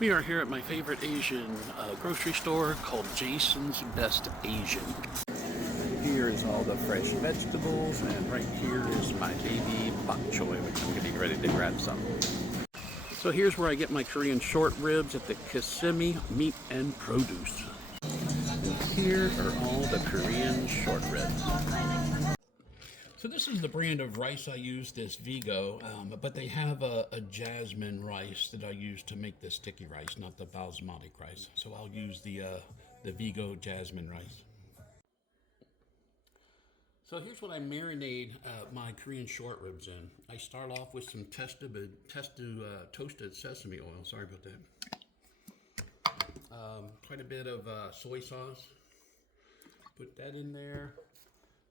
We are here at my favorite Asian grocery store called Jason's Best Asian. Here is all the fresh vegetables, and right here is my baby bok choy, which I'm getting ready to grab some. So here's where I get my Korean short ribs at the Kissimmee Meat and Produce. Here are all the Korean short ribs. So this is the brand of rice I use, this Vigo, but they have a jasmine rice that I use to make the sticky rice, not the basmati rice. So I'll use the Vigo jasmine rice. So here's what I marinate my Korean short ribs in. I start off with some toasted sesame oil. Sorry about that. Quite a bit of soy sauce. Put that in there.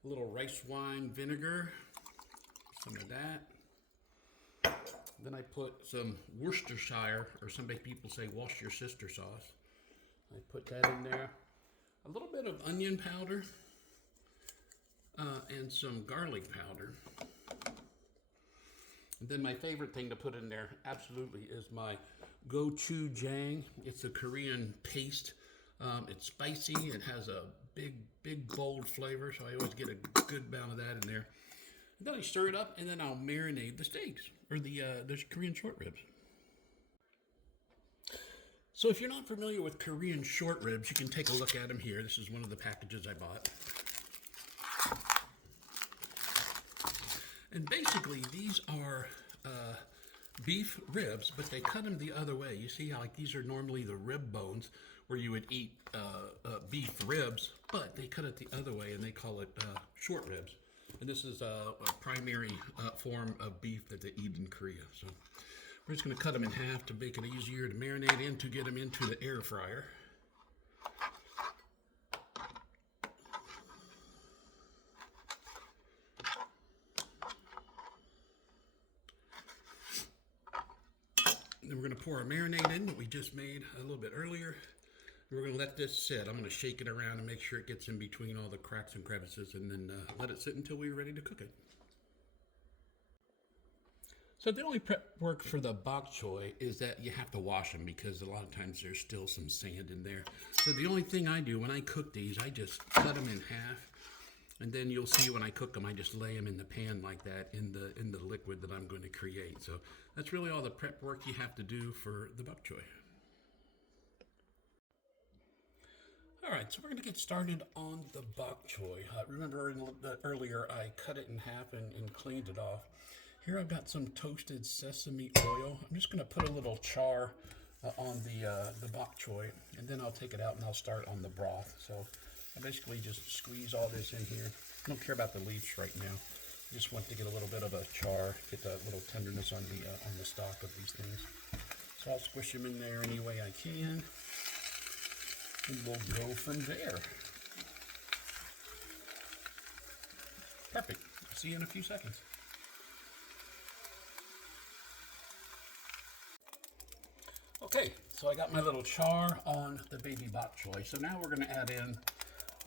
A little rice wine vinegar, some of that. Then I put some Worcestershire, or some people say wash your sister sauce. I put that in there. A little bit of onion powder and some garlic powder. And then my favorite thing to put in there absolutely is my gochujang. It's a Korean paste. It's spicy. It has a big, bold flavor, so I always get a good amount of that in there. And then I stir it up, and then I'll marinate the steaks, or the Korean short ribs. So if you're not familiar with Korean short ribs, you can take a look at them here. This is one of the packages I bought. And basically, these are beef ribs, but they cut them the other way. You see how like these are normally the rib bones where you would eat beef ribs, but they cut it the other way and they call it short ribs. And this is a primary form of beef that they eat in Korea. So we're just going to cut them in half to make it easier to marinate in, to get them into the air fryer. Then we're going to pour our marinade in that we just made a little bit earlier. We're going to let this sit. I'm going to shake it around and make sure it gets in between all the cracks and crevices, and then let it sit until we're ready to cook it. So the only prep work for the bok choy is that you have to wash them, because a lot of times there's still some sand in there. So the only thing I do when I cook these, I just cut them in half, and then you'll see when I cook them, I just lay them in the pan like that in the liquid that I'm going to create. So that's really all the prep work you have to do for the bok choy. All right, so we're going to get started on the bok choy. Remember earlier I cut it in half and cleaned it off. Here I've got some toasted sesame oil. I'm just going to put a little char on the bok choy, and then I'll take it out and I'll start on the broth. So I basically just squeeze all this in here. I don't care about the leaves right now. I just want to get a little bit of a char, get that little tenderness on the stock of these things. So I'll squish them in there any way I can. And we'll go from there. Perfect. See you in a few seconds. Okay, so I got my little char on the baby bok choy. So now we're going to add in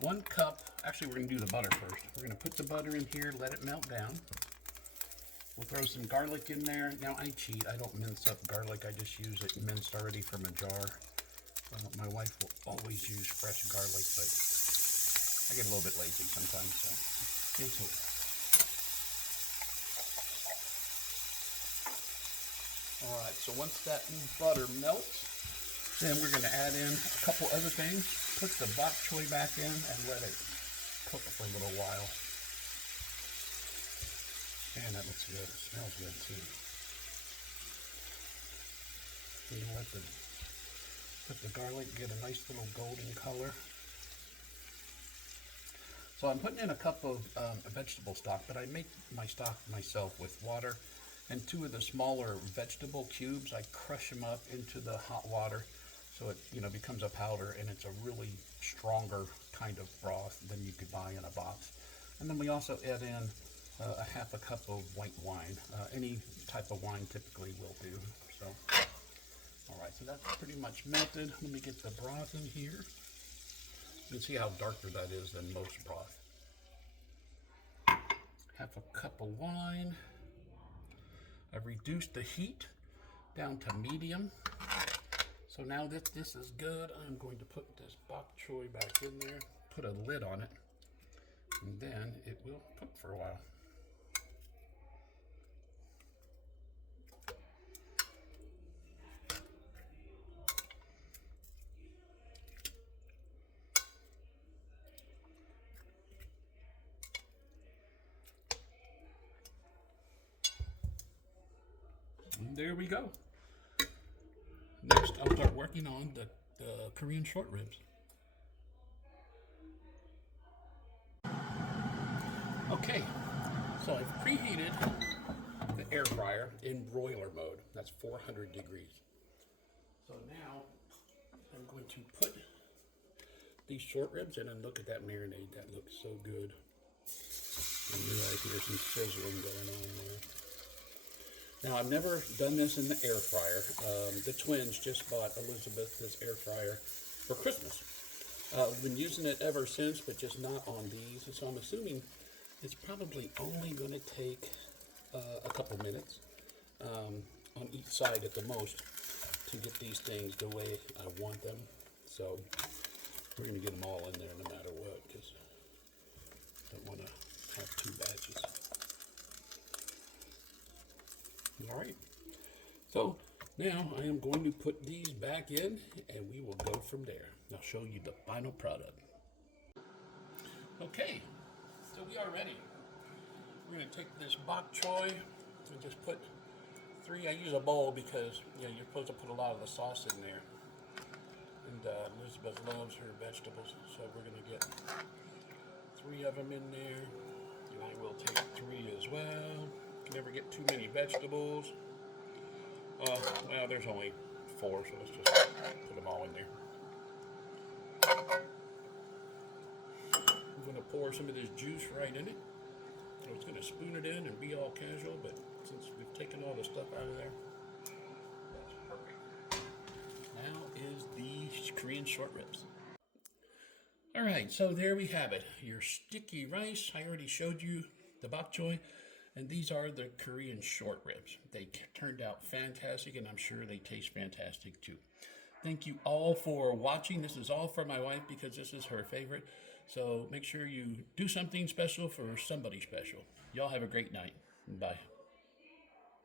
1 cup. Actually, we're going to do the butter first. We're going to put the butter in here, let it melt down. We'll throw some garlic in there. Now I cheat. I don't mince up garlic. I just use it minced already from a jar. My wife will always use fresh garlic, but I get a little bit lazy sometimes, so it's okay. All right, so once that butter melts, then we're going to add in a couple other things. Put the bok choy back in and let it cook for a little while. Man, that looks good. It smells good too. You know, let the garlic get a nice little golden color. So I'm putting in a cup of vegetable stock, but I make my stock myself with water and 2 of the smaller vegetable cubes. I crush them up into the hot water so it becomes a powder, and it's a really stronger kind of broth than you could buy in a box. And then we also add in a half a cup of white wine. Any type of wine typically will do. So. All right, so that's pretty much melted. Let me get the broth in here. You can see how darker that is than most broth. Half a cup of wine. I've reduced the heat down to medium. So now that this is good, I'm going to put this bok choy back in there, put a lid on it, and then it will cook for a while. And there we go. Next, I'll start working on the Korean short ribs. Okay, so I've preheated the air fryer in broiler mode. That's 400 degrees. So now I'm going to put these short ribs in, and look at that marinade. That looks so good. And I hear some sizzling going on there. Now, I've never done this in the air fryer. The twins just bought Elizabeth this air fryer for Christmas. I've been using it ever since, but just not on these. So I'm assuming it's probably only going to take a couple minutes on each side at the most to get these things the way I want them. So we're going to get them all in there no matter what, because I don't want to have two batches. All right, so now I am going to put these back in, and we will go from there. I'll show you the final product. Okay, so we are ready. We're going to take this bok choy and just put 3. I use a bowl because you're supposed to put a lot of the sauce in there. And Elizabeth loves her vegetables, so we're going to get 3 of them in there. And I will take 3 as well. You can never get too many vegetables. Well, there's only 4, so let's just put them all in there. I'm going to pour some of this juice right in it. I was going to spoon it in and be all casual, but since we've taken all the stuff out of there, that's perfect. Now is the Korean short ribs. All right, so there we have it. Your sticky rice. I already showed you the bok choy, and these are the Korean short ribs. They turned out fantastic, and I'm sure they taste fantastic too. Thank you all for watching. This is all for my wife because this is her favorite. So make sure you do something special for somebody special. Y'all have a great night. Bye.